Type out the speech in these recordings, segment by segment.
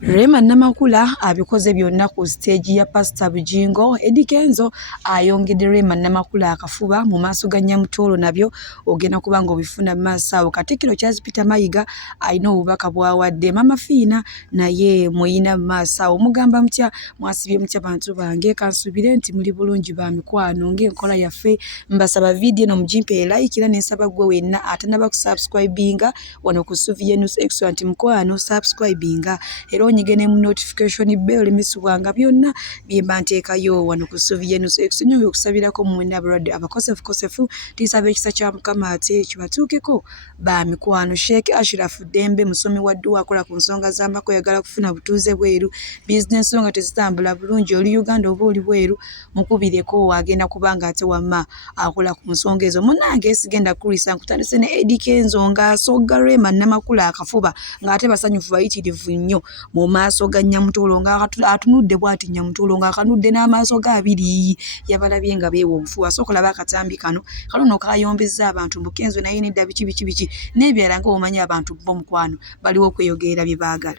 Rema Namakula abikoze byonna ku stage ya Pastor Bujingo. Eddie Kenzo ayongedde Rema Namakula akafuba mu maaso ga Nyamutolo nabyo ogenda kubanga obifuna maaso awo. Katikkiro Charles Peter Mayiga alina obubaka bwawadde. Mama Fiina naye muyina maaso awo. Mugamba mutya mwasibye mutya bantu bange kansubire nti muli bulungi ba mikwano ng'enkola yaffe mbasaba video no mujimpe like era n'ensaba gwe wenna atanaba kusubscribinga wano ku Suvie News Excellent mukwano subscribinga era onyigene mu notification bell emisubwanga byonna byemba nteekayo wano ku Suvie News Excellent nyo okusabirako mu mwenda abalwadde abakosefu tisaba ekisa kya Mukama ate kibatuukeko ba mikwano. Sheikh Ashraf Dembe musomi wa dduwa akola ku nsonga z'amako yagala kufuna butuuze bweru business nga tezitambula bulungi oli Uganda oba oli bweru mukubireko agenda kubanga ate wamma akola ku nsonga ezo. Munnange sigenda kulisa nkutandise ne Eddie Kenzo ng'asogga Rema Namakula akafuba ng'ate basanyufu bayitirivu nnyo mu maaso ga Nyamutolo ng'atunudde bw'ati Nyamutolo ng'akanudde n'amaaso ga abiri yabalabye nga beewa obufuba. Sookola bakatambi kano nno kayombezza abantu mu Kenzo naye nedda biki n'ebirala nga omanyi abantu bo mukwano baliwo okweyogerera bye baagala.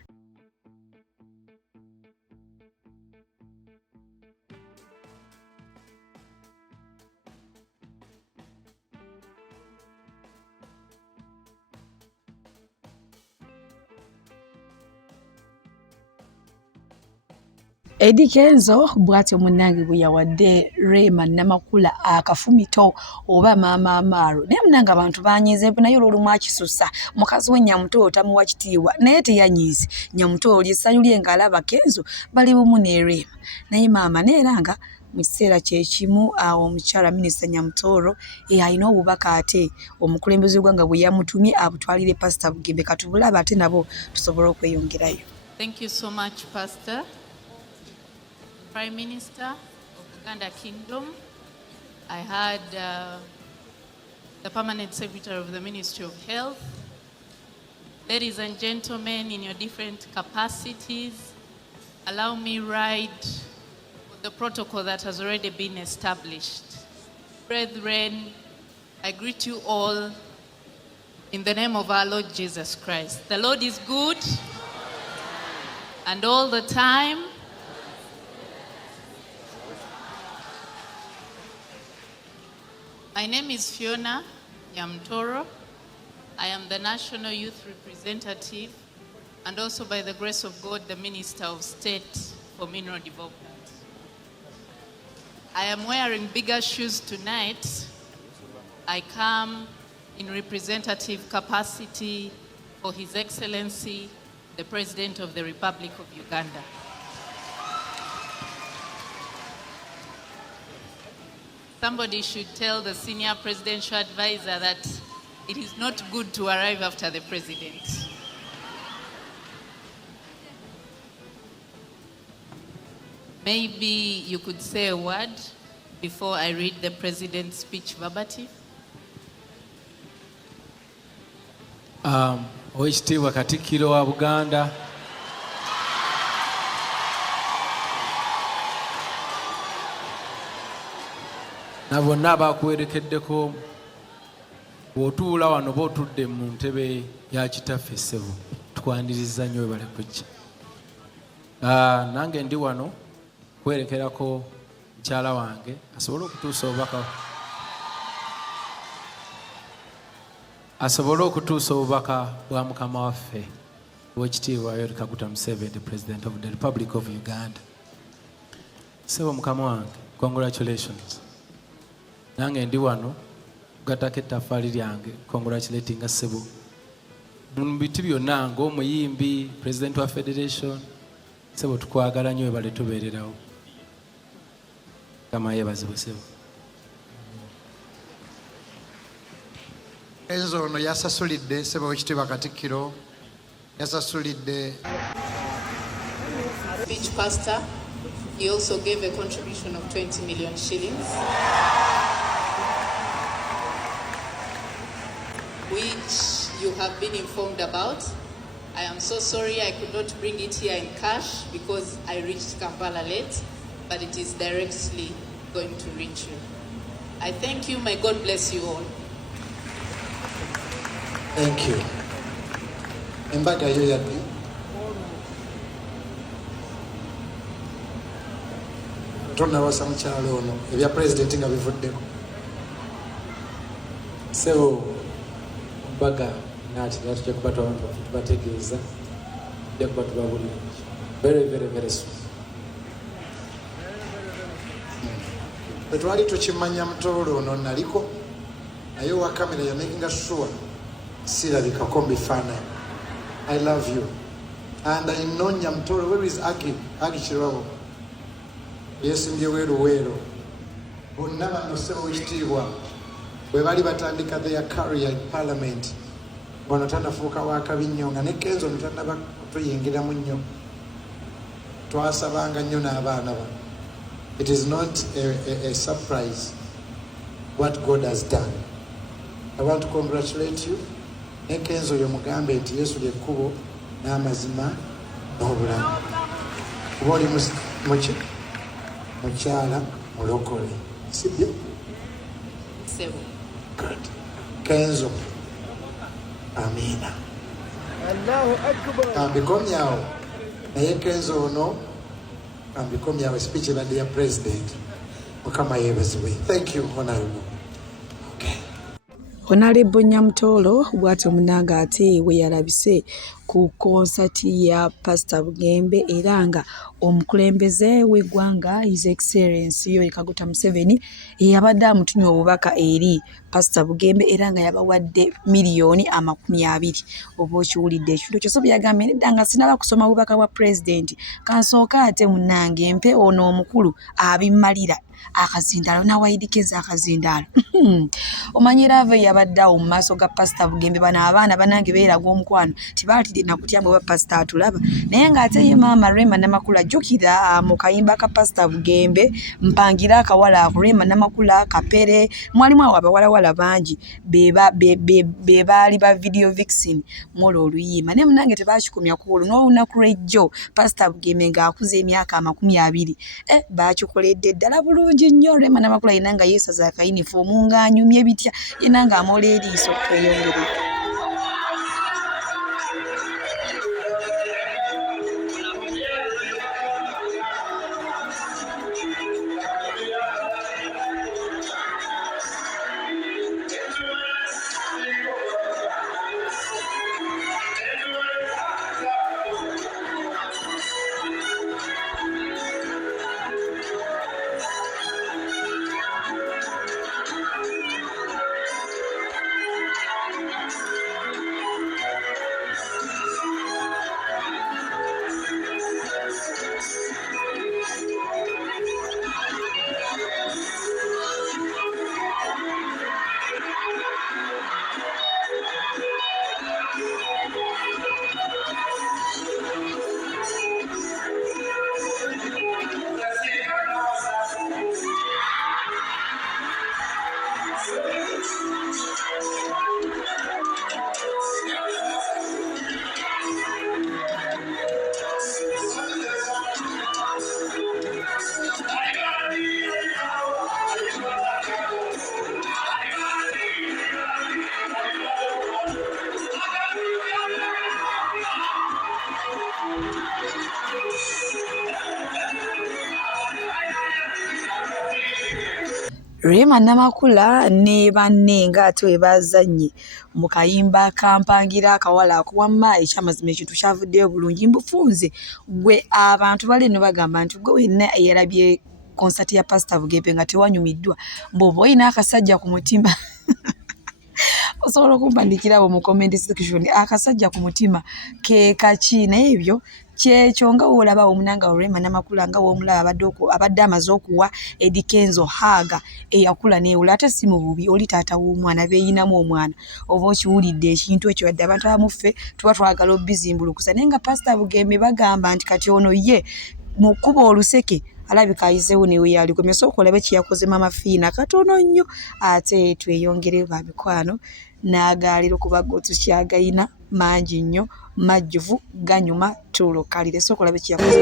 Eddie Kenzo bw'atyo munnange bwe yawadde Rema Namakula akafumito oba maama amaaro naye munnange abantu banyiize naye olw'olumu akisusa mukazi we Nyamutolo tamuwa kitiibwa naye teyanyiize Nyamutolo lyessanyu lye ng'alaba Kenzo bali bumu ne Rema naye maama neera nga mu kiseera kyekimu awo omukyala minisita Nyamutolo alina obubaka ate omukulembeze w'eggwanga bwe yamutumye abutwalire Pastor Bugembe katubulaba ate nabo tusobole okweyongerayo. Thank you so much, Pastor. Prime Minister of Uganda Kingdom, I had the Permanent Secretary of the Ministry of Health, ladies and gentlemen in your different capacities, allow me ride with the protocol that has already been established. Brethren, I greet you all in the name of our Lord Jesus Christ. The Lord is good, and all the time. My name is Fiona Nyamutolo. I am the National Youth Representative and also, by the grace of God, the Minister of State for Mineral Development. I am wearing bigger shoes tonight. I come in representative capacity for His Excellency, the President of the Republic of Uganda. Somebody should tell the senior presidential advisor that it is not good to arrive after the president. Maybe you could say a word before I read the president's speech verbatim. Oweekitiibwa Katikkiro wa Buganda, na bonna abakuwerekeddeko bw'otuula wano bw'otudde mu ntebe ya kitaffe ssebo tukwaniriza nnyo webale kujja. Nange ndi wano kwerekerako mukyala wange asobole okutuusa obubaka bwa mukama waffe Oweekitiibwa Yoweri Kaguta Museveni, the President of the Republic of Uganda. Ssebo mukama wange, congratulations. Nange ndi wano kugatako ettaffaali lyange congratulating ssebo mu biti byonna ng'omuyimbi president wa federation. Ssebo tukwagala nnyo webale tubeererawo. Kama yeebazibwe ssebo. Enzo ono yasasulidde ssebo Oweekitiibwa Katikkiro yasasulidde. Speech pastor, he also gave a contribution of 20 million shillings. Which you have been informed about. I am so sorry I could not bring it here in cash because I reached Kampala late, but it is directly going to reach you. I thank you. May God bless you all. Thank you. Embaga yo yaddi. tonnawasa mukyalo ono ebya pulezidenti nga bivuddeko. Sebo mbaga nati tujja kuba tubategeeza tujja kuba tubabulira very soon. Bwe twali tukimanya Mutoro ono naliko naye wa kamera ya making sure sirabikako mu bifaananyi. I love you and I know Nyamutoro. Where is Agi Kirwabo? Yesimbye weero bonna bano ssebo wekitiibwa bwe bali batandika their career in parliament ono tanafuuka wakabi nnyo nga ne Kenzo ono tanaba tuyingiramu nnyo. Twasabanga nnyo n'abaana bano. It is not a surprise what God has done. I want to congratulate you. Ne Kenzo oyo mugambe nti Yesu ly'ekkubo n'amazima n'obulamu. Kuba oli muki mukyala mulokole sibyo? Sebo. Good. Kenzo. Amina. Allahu Akbar. Kambikomyawo naye Kenzo ono kambikomyawo speech ebadde ya president. Mukama yeebazibwe. Thank you, Honorable. Okay. Honorable Nyamutolo bw'atyo munanga ate we yalabise ku konsati ya Pastor Bugembe era nga omukulembeze w'eggwanga His Excellency Yoweri Kaguta Museveni yabadde amutumye obubaka eri Pastor Bugembe era nga yabawadde miliyoni 20. Oba okiwulidde ekintu ekyo so byagambye nedda nga sinaba kusoma obubaka bwa president kansooka ate munange mpe ono omukulu abimmalira akazindaalo nawayidikeza akazindaalo. Omanyira ave yabadde awo mu maaso ga Pastor Bugembe bano abaana banange beeraga omukwano tibaatidde nakutyamba oba Pastor atulaba naye ng'ate ye maama Rema Namakula ajjukira mu kayimba ka Pastor Bugembe mpangira akawala Rema Namakula Kapere mwalimu awo abawalawala bangi be baali ba video vixen molo oluyima ne munange tebakikumya ku olwo n'olunaku lw'ejjo Pastor Bugembe ng'akuza emyaka 20 bakikoledde ddala bulungi nnyo. Rema Namakula yina nga yeesaza akayinifoomu ng'anyumye bitya yina ng'amola eriiso tweyongere. Rema Namakula ne banne ng'ate we bazannye mu kayimba kampangira akawala akuwamma ekyamazima ekintu kyavuddeyo bulungi mbufunze gwe abantu bali no bagamba nti gwe wenna eyalabye konsati ya Pastor Bugembe nga tewanyumiddwa mbobo oyina akasajja ku mutima osobola okumpandikira abo mu comment section akasajja ku mutima ke kaki naye ebyo kyekyo nga olaba omunanga Rema Namakula nga womulaba abadde amaze okuwa Eddie Kenzo haga eyakula neewula ate si mu bubi oli taata w'omwana beeyinamu omwana oba okiwulidde ekintu ekyo wadde abantu abamuffe tuba twagala obizimbulukusa naye nga Pastor Bugembe bagamba nti kati ono ye mu kkuba oluseke alabika ayiseewo newe yalikomye sooka olabe kyeyakoze Mama Fiina katono nnyo ate tweyongere ba mikwano n'agaaliro kuba tukyagayina mangi nnyo majjuvu ganyuma tulokalire sooka olabe kyeyakoze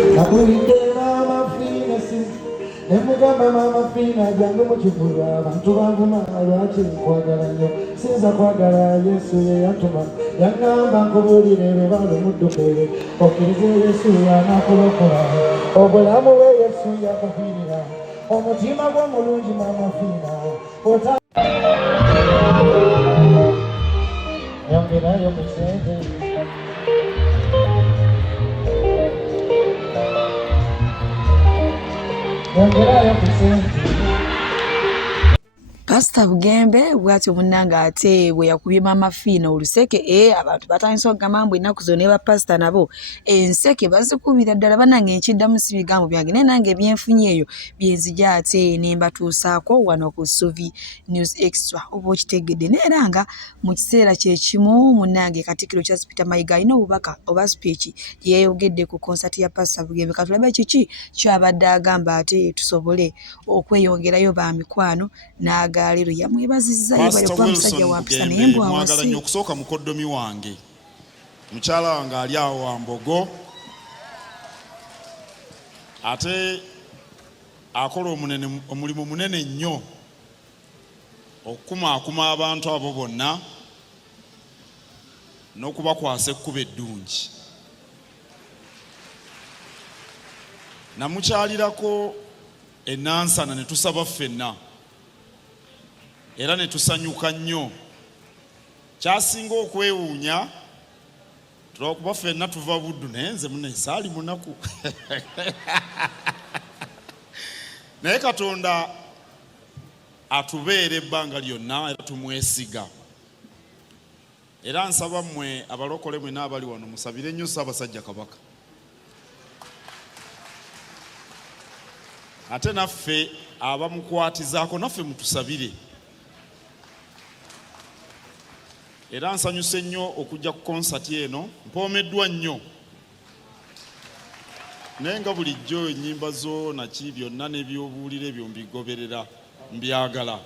Nemugamba Mama Fiina jangu mu kivulu abantu banguma lwaki nkwagala nnyo sinza kwagala Yesu ye yantuma yangamba nkubuulire be bali mudduke okkirize Yesu anakulokola obulamu bwe Yesu yakufirira omutima gw'omulungi mama fina yongerayo ku sente yongerayo ku sente. Pastor Bugembe bwatyo munnanga ate bwe yakubye mama Fina oluseke abantu batandise okugamba mbu ennaku zonna ba pastor nabo enseke bazikubira ddala banange enkiddamu si bigambo byange naye nange ebyenfunye eyo byenzija ate ne mbatuusaako wano ku Suvi News Extra oba okitegedde naye nga mu kiseera kye kimu munnange Katikkiro Charles Peter Mayiga alina obubaka oba speech yeyogedde ku konsati ya Pastor Bugembe katulabe kiki kyabadde agamba ate tusobole okweyongerayo ba mikwano n'aga leero yamwebazizza yabayokuba musajja wa mpisa naye mbw mwagala nnyo okusooka mukoddomi wange mukyala wange ali awo Wambogo ate akola omulimu munene nnyo okukumaakuma abantu abo bonna n'okubakwasa ekkuba eddungi namukyalirako ennansana ne tusaba ffenna era ne tusanyuka nnyo kyasinga okwewuunya tulwokuba ffenna tuva Buddu naye nze mune saali munaku naye Katonda atubeera ebbanga lyonna era tumwesiga era nsaba mmwe abalokole mwe n'abali wano musabire nnyo Ssaabasajja Kabaka ate naffe abamukwatizaako naffe mutusabire era nsanyuse nnyo okujja ku konsati eno mpoomeddwa nnyo naye nga bulijjo ennyimba zo naki byonna n'ebyobuwulire ebyo mbigoberera mbyagala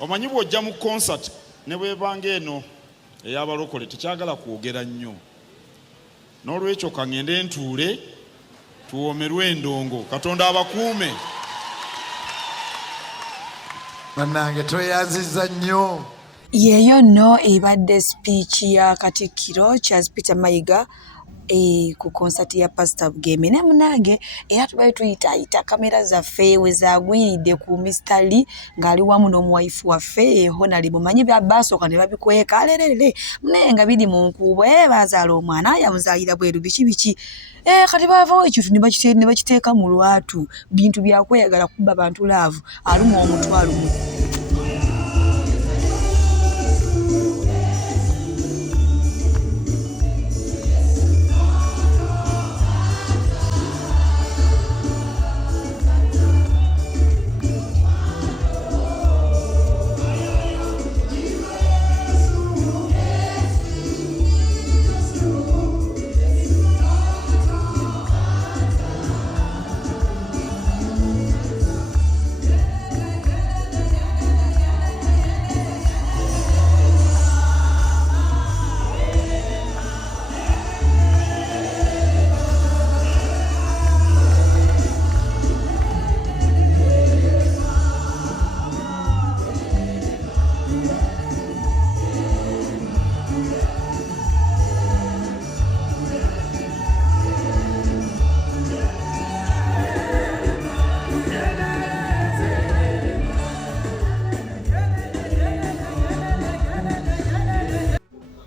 omanyi bw'ojja mu konsati ne bwebanga eno ey'abalokole tekyagala kwogera nnyo n'olwekyo kaŋŋende ntuule tuwoomerwe endongo Katonda abakuume bannange tweyanziza nnyo yeeyo nno ebadde speech ya Katikkiro Charles Peter Mayiga ku konsati ya Pastor Bugembe ne munange era tubaye tuyitaayita kamera zaffe we zaagwiridde ku Mr. Lee ng'ali wamu n'omuwaifu waffe Honorable manyi byabasooka ne babikweka alerere naye nga biri mu nkuubo bazaala omwana yamuzaalira bweru biki kati baavawo ekintu ne bakiteeka mu lwatu bintu byakweyagala kuba bantu laavu aluma omutwalo mu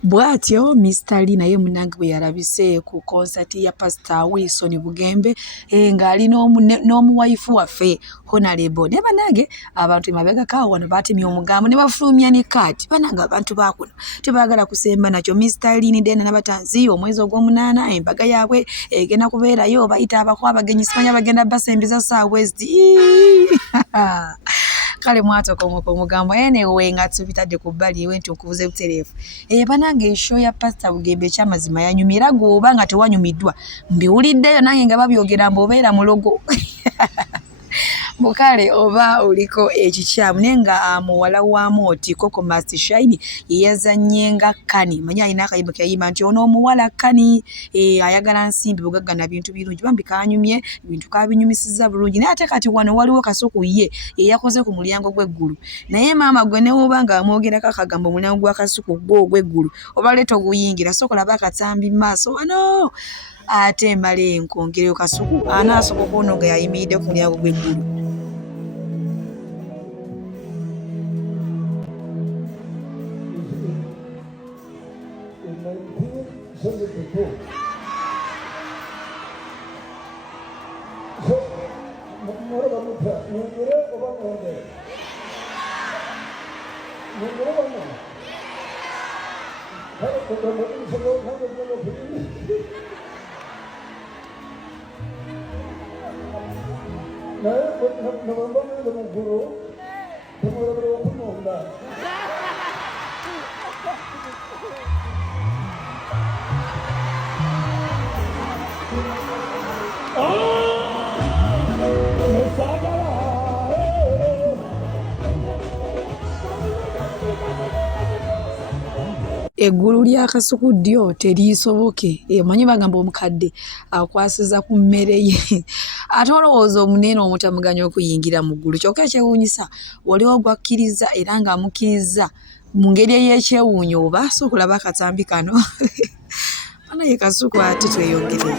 bwatyo Mr. Lee naye munange bwe yalabise ku konsati ya Pastor Wilson Bugembe ng'ali n'omuwaifu waffe Honorable ne banange abantu emabega kaawo wano baatemya omugambo ne bafulumya ne kaati banange abantu baakuno tebaagala kusemba nakyo Mr. Lee ne Dena n'abatanzi omwezi ogw'omunaana embaga yaabwe egenda kubeerayo bayita abako abagenyi simanya bagenda basembiza Southwest kale mwatoka omugambo anyway nga tubitadde ku bbali ewe ntukubuze butereefu banange enshow ya Pastor Bugembe ekyamazima yanyumira gwoba nga tewanyumiddwa mbiwuliddeyo nange nga babyogera mbobeera mulogo mukale oba uliko ekikyamu nenga muwala wa Moti Coco Must Shine yeyazannyenga Kani manya alina akayimbo kyayimba nti ono omuwala Kani ayagala nsimbi bugagga na bintu birungi bambi kanyumye bintu kabinyumisiza bulungi naye ate kati wano waliwo Kasoko ye yakoze ku mulyango gw'eggulu naye maama gwe ne obanga amwogerako akagambo omulyango gwa Kasoko gw'eggulu oba leeta oguyingira sokola bakatambi maaso wano ate mbale enkongereyo Kasuku anaasoboka ono nga yayimiridde ku mulyango gw'eggulu. Eggulu lya Kasuku ddyo teriisoboke. Omanyi bagamba omukadde akwasiza ku mmere ye ate olowooza omunene omutamuganya okuyingira mu ggulu. Kyokka ekyewuunyisa waliwo gwakkiriza era ng'amukkiriza mu ngeri ey'ekyewuunyo oba so okulaba akatambi kano ana ye Kasuku ate tweyongere.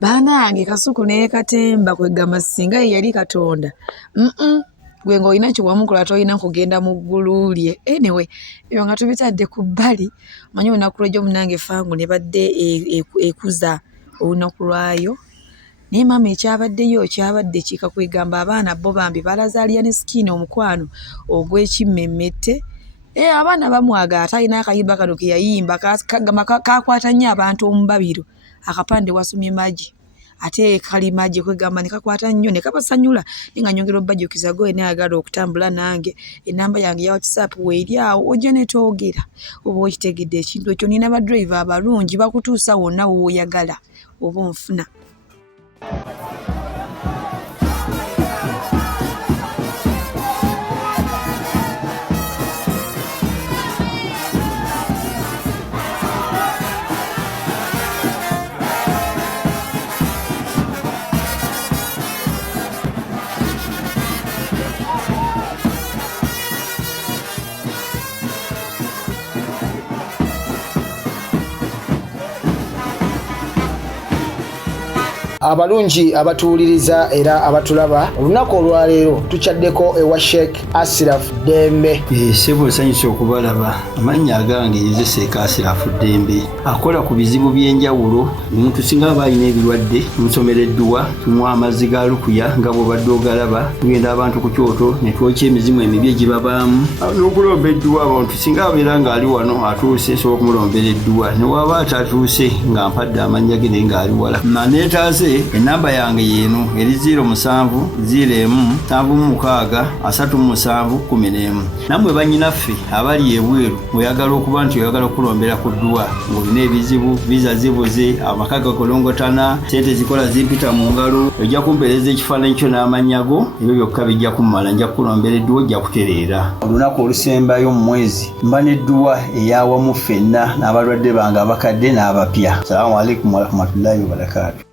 Banange Kasuku ne Katemba kwegamba singa ye yali Katonda. Gwe ng'olina kyewamukola tolina kugenda mu ggulu lye. Anyway, ebyo nga tubitadde ku bbali. Manyi olunaku lw'ejjo munange fangu ne badde ekuza olunaku lwayo. Naye maama ekyabaddeyo kyabadde kika kwegamba abaana bo bambi balazaaliya ne Skin omukwano ogw'ekimmemmette. Abaana bamwaga atalina akayimba kano ke yayimba kakwata nnyo abantu omubabiro. Akapande wasomye Magi ate kali Magi kwegamba ne kakwata nnyo ne kabasanyula nga nyongera obbajjukiza gwe n'ayagala okutambula nange enamba yange ya WhatsApp weeri awo ojja ne twogera oba okitegedde ekintu ekyo. Nina badriver abalungi bakutuusa wonna w'oyagala oba onfuna. Abalungi abatuwuliriza era abatulaba olunaku olwaleero tukyaddeko ewa Sheikh Ashraf Dembe. Sebo nsanyusa okubalaba. Amannya agange Seeka Ashraf Dembe akola ku bizibu by'enjawulo. Omuntu singa aba alina ebirwadde musomereddwa tumuwa amazzi ga lukuya nga bw'obadde ogalaba. Tugenda abantu ku kyoto ne twokya emizimu emibi egibabaamu n'okulomba edduwa. Abantu singa abeera ng'ali wano atuuse nsobola okumulombera edduwa, ne waba atatuuse nga mpadde amannya ge naye ng'ali wala. Neetaase enamba yange yeeno eri 0707363711. Nammwe bannyinaffe abali ebweru oyagala okuba nti oyagala okulombera ku dduwa ng'olina ebizibu viza zibuze amaka gakolongotana sente zikola zimpita mu ngalo ojja kumpeereza ekifaananyi kyo n'amannya go ebyo byokka bijja kummala nja kukulombera edduwa ojja kutereera. Olunaku olusembayo mu mwezi mba n'edduwa eyawamu ffenna n'abalwadde bange abakadde n'abapya. Salaamu alaikum warahmatullahi wabarakatuh.